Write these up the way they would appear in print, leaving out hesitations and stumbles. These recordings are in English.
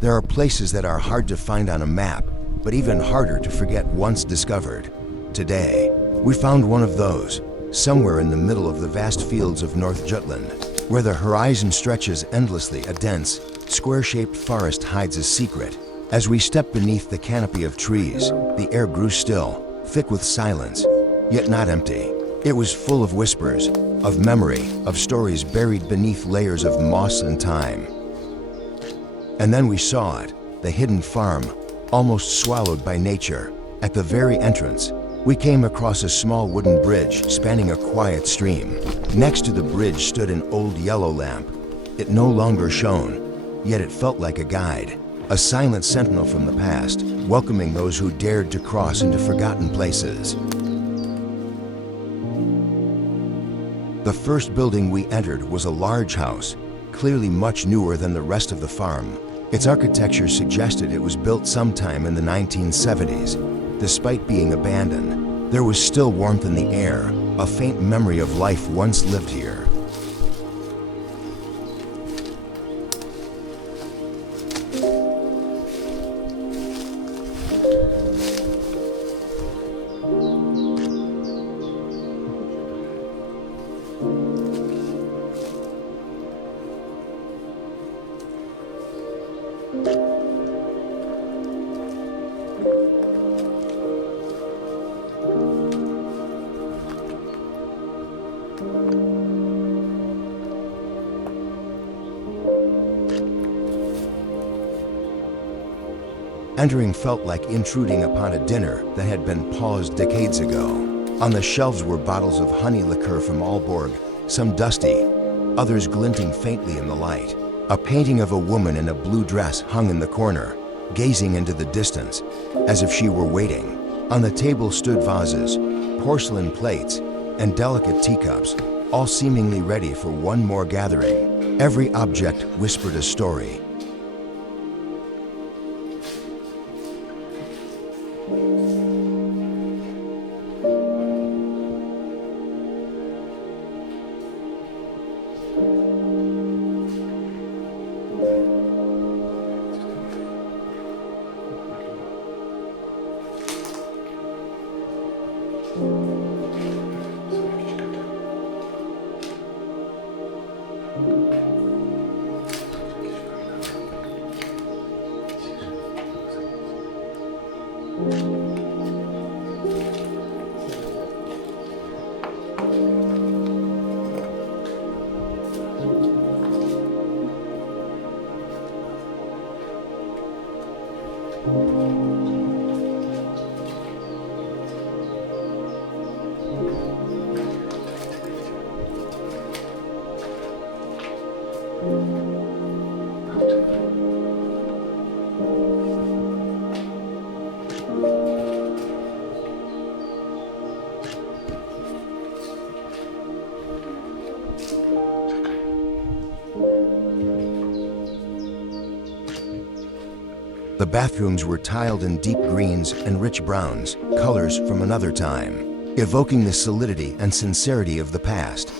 There are places that are hard to find on a map, but even harder to forget once discovered. Today, we found one of those, somewhere in the middle of the vast fields of North Jutland, where the horizon stretches endlessly. A dense, square-shaped forest hides a secret. As we stepped beneath the canopy of trees, the air grew still, thick with silence, yet not empty. It was full of whispers, of memory, of stories buried beneath layers of moss and time. And then we saw it, the hidden farm, almost swallowed by nature. At the very entrance, we came across a small wooden bridge spanning a quiet stream. Next to the bridge stood an old yellow lamp. It no longer shone, yet it felt like a guide, a silent sentinel from the past, welcoming those who dared to cross into forgotten places. The first building we entered was a large house, clearly much newer than the rest of the farm. Its architecture suggested it was built sometime in the 1970s. Despite being abandoned, there was still warmth in the air, a faint memory of life once lived here. Entering felt like intruding upon a dinner that had been paused decades ago. On the shelves were bottles of honey liqueur from Aalborg, some dusty, others glinting faintly in the light. A painting of a woman in a blue dress hung in the corner, gazing into the distance, as if she were waiting. On the table stood vases, porcelain plates, and delicate teacups, all seemingly ready for one more gathering. Every object whispered a story. The bathrooms were tiled in deep greens and rich browns, colors from another time, evoking the solidity and sincerity of the past.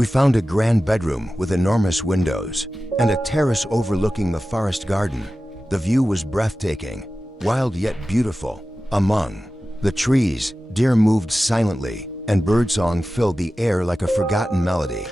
We found a grand bedroom with enormous windows and a terrace overlooking the forest garden. The view was breathtaking, wild yet beautiful. Among the trees, deer moved silently, and birdsong filled the air like a forgotten melody.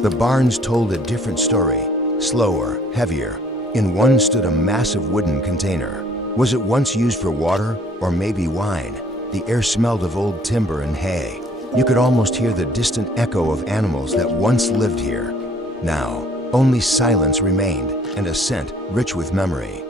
The barns told a different story, slower, heavier. In one stood a massive wooden container. Was it once used for water or maybe wine? The air smelled of old timber and hay. You could almost hear the distant echo of animals that once lived here. Now, only silence remained and a scent rich with memory.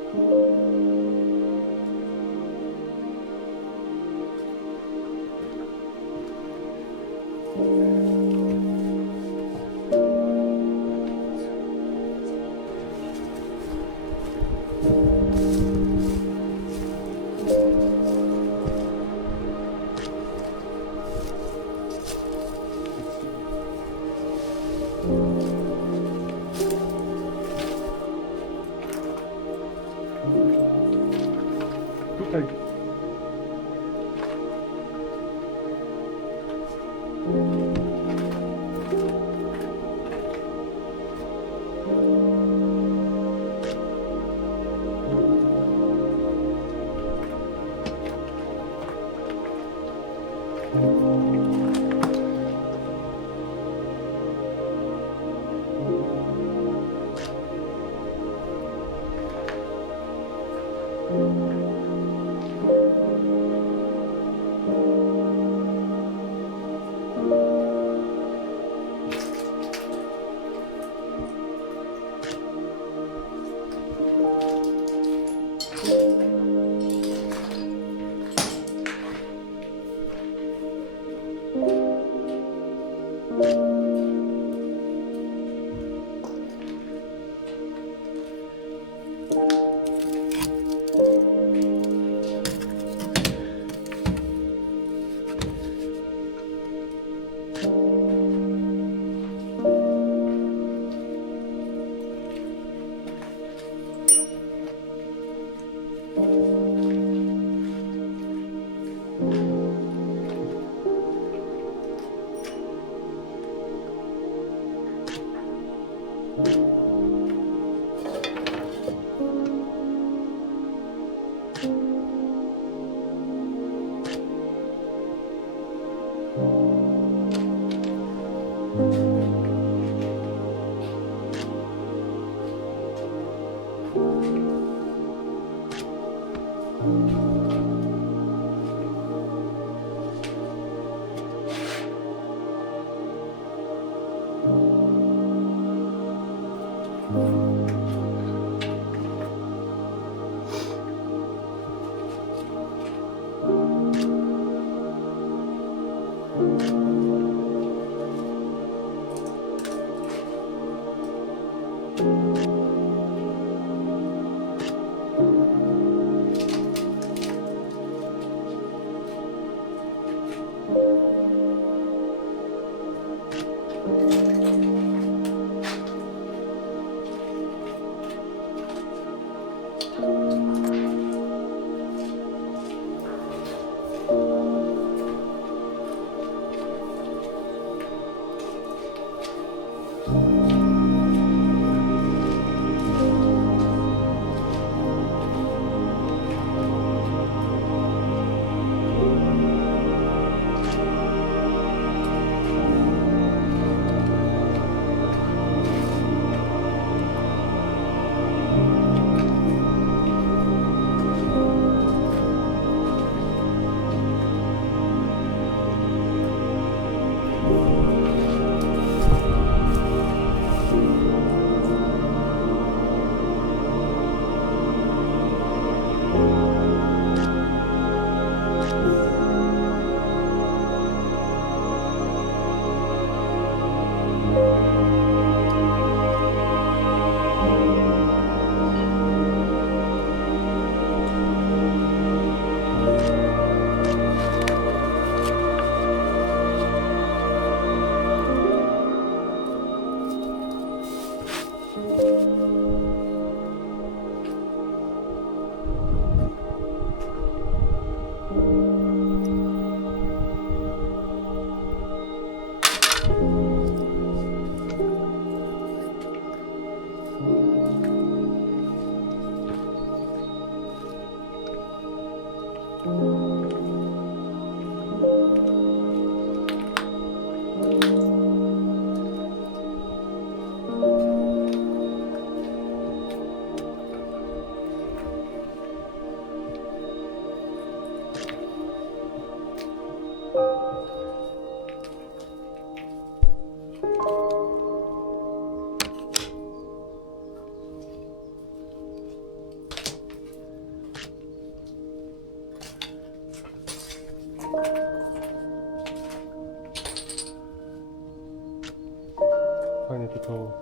Fajnie tylko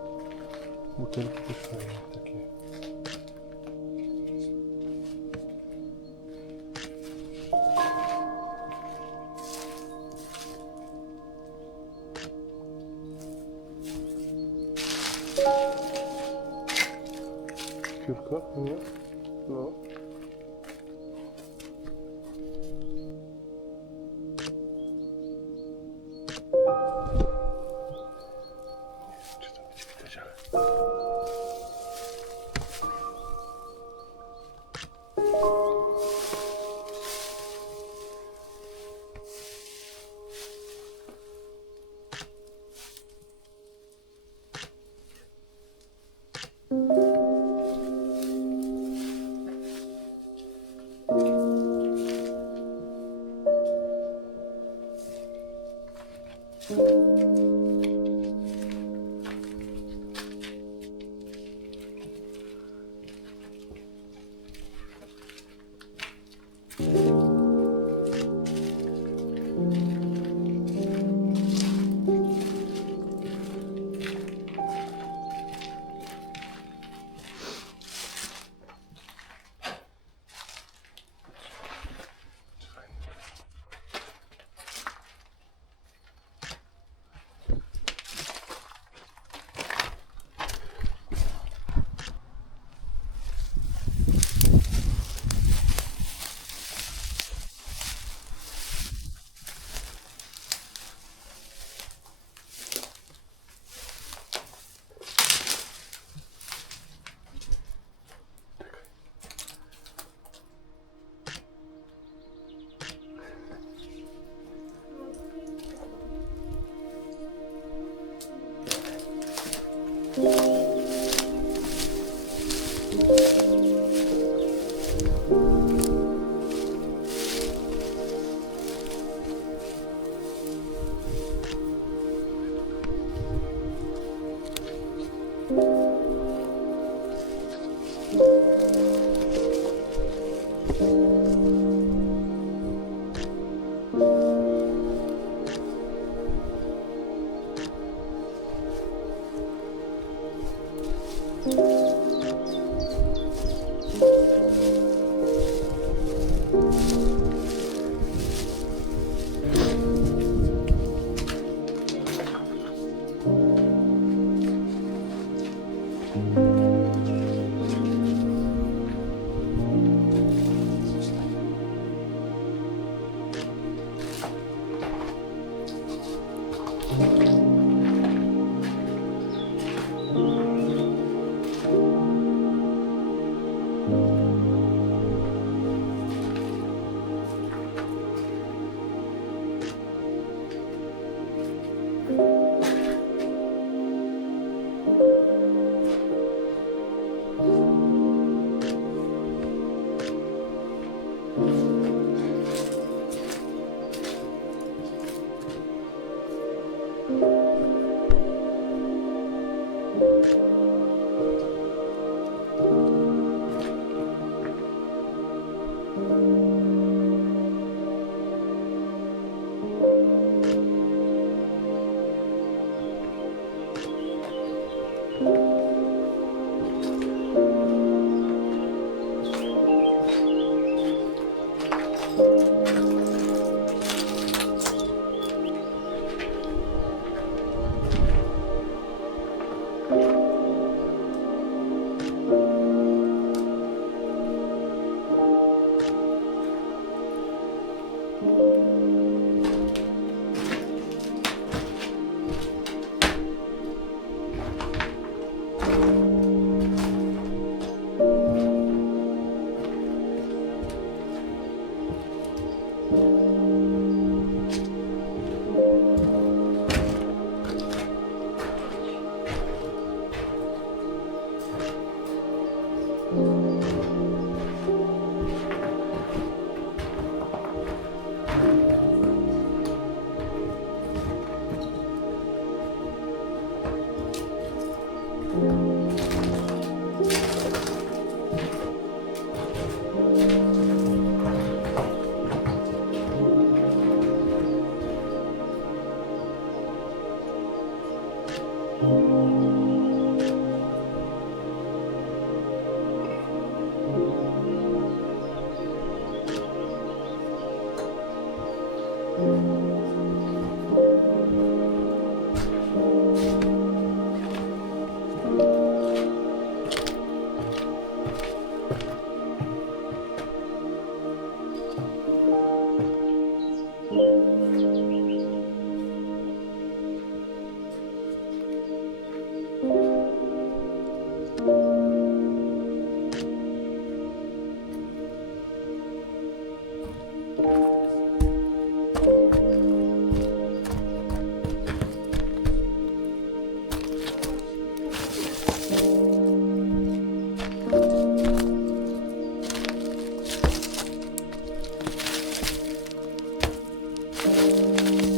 butelki też fajne takie. Piórko? Nie? No. Czy to będzie widać, ale...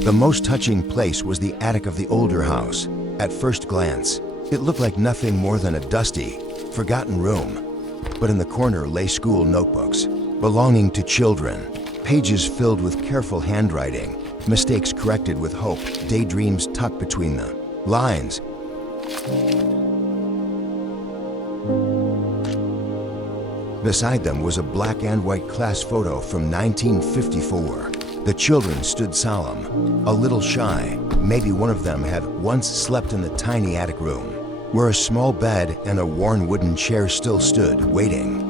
The most touching place was the attic of the older house. At first glance, it looked like nothing more than a dusty, forgotten room. But in the corner lay school notebooks, belonging to children, pages filled with careful handwriting, mistakes corrected with hope, daydreams tucked between the lines. Beside them was a black and white class photo from 1954. The children stood solemn, a little shy. Maybe one of them had once slept in the tiny attic room, where a small bed and a worn wooden chair still stood, waiting.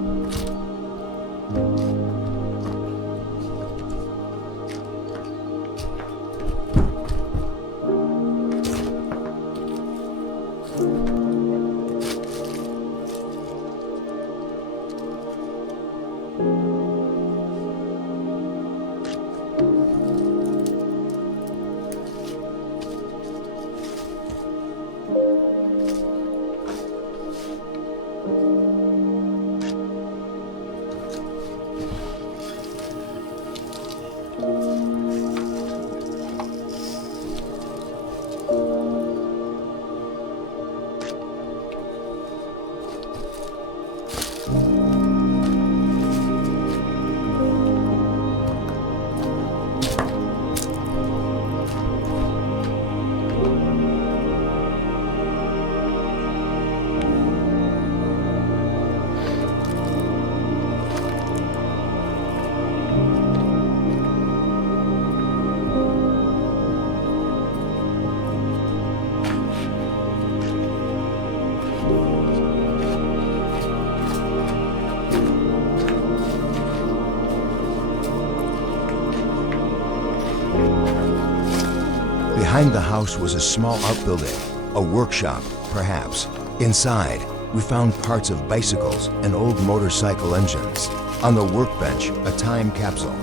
Behind the house was a small outbuilding, a workshop, perhaps. Inside, we found parts of bicycles and old motorcycle engines. On the workbench, a time capsule,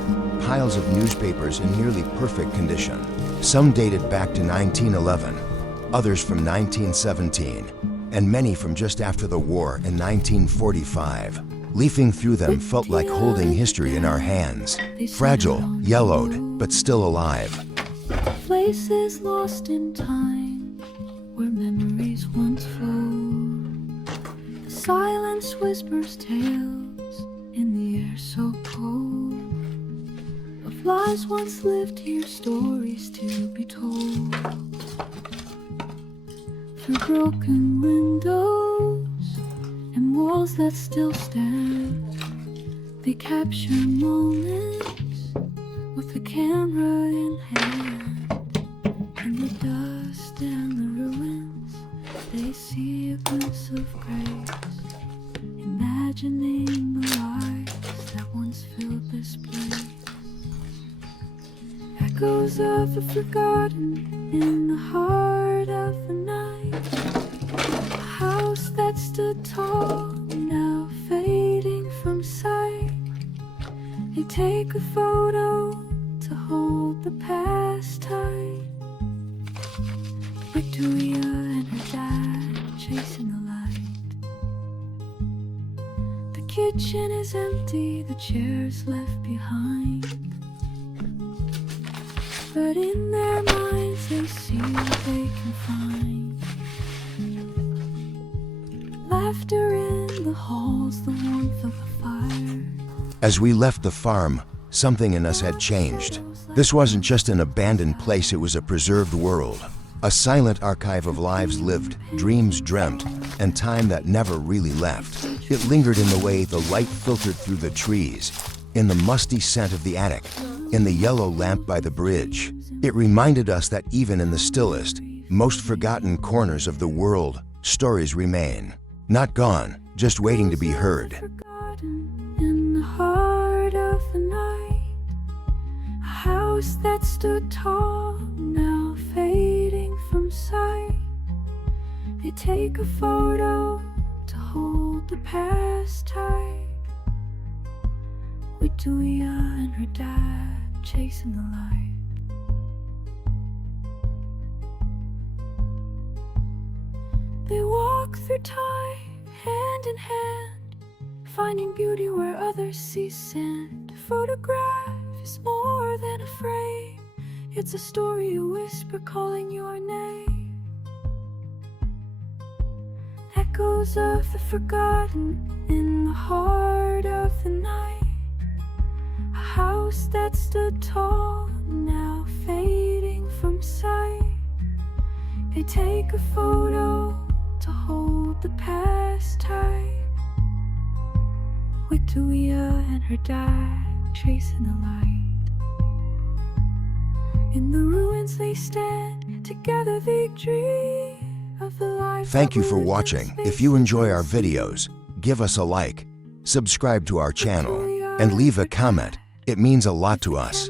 piles of newspapers in nearly perfect condition. Some dated back to 1911, others from 1917, and many from just after the war in 1945. Leafing through them felt like holding history in our hands. Fragile, yellowed, but still alive. Places lost in time, where memories once flowed. The silence whispers tales in the air so cold, of lives once lived here, stories to be told. Through broken windows and walls that still stand, they capture moments with the camera in hand. In the dust and the ruins, they see a glimpse of grace, imagining the lives that once filled this place. Echoes of the forgotten in the heart of the night. A house that stood tall, now fading from sight. They take a photo to hold the past tight. Victoria and her dad chasing the light. The kitchen is empty, the chairs left behind. But in their minds they see what they can find. Laughter in the halls, the warmth of the fire. As we left the farm, something in us had changed. This wasn't just an abandoned place, it was a preserved world. A silent archive of lives lived, dreams dreamt, and time that never really left. It lingered in the way the light filtered through the trees, in the musty scent of the attic, in the yellow lamp by the bridge. It reminded us that even in the stillest, most forgotten corners of the world, stories remain. Not gone, just waiting to be heard. Forgotten in the heart of the night, a house that stood tall, now fading from sight. They take a photo to hold the past tight. With Duya and her dad chasing the light. They walk through time, hand in hand, finding beauty where others see sand. A photograph is more than a frame, it's a story, a whisper calling your name. Echoes of the forgotten in the heart of the night. A house that stood tall, now fading from sight. They take a photo to hold the past tight. Victoria and her dad chasing the light. In the ruins they stand, together they dream of the life. Thank you for watching. If you enjoy our videos, give us a like, subscribe to our channel, and leave a comment. It means a lot to us.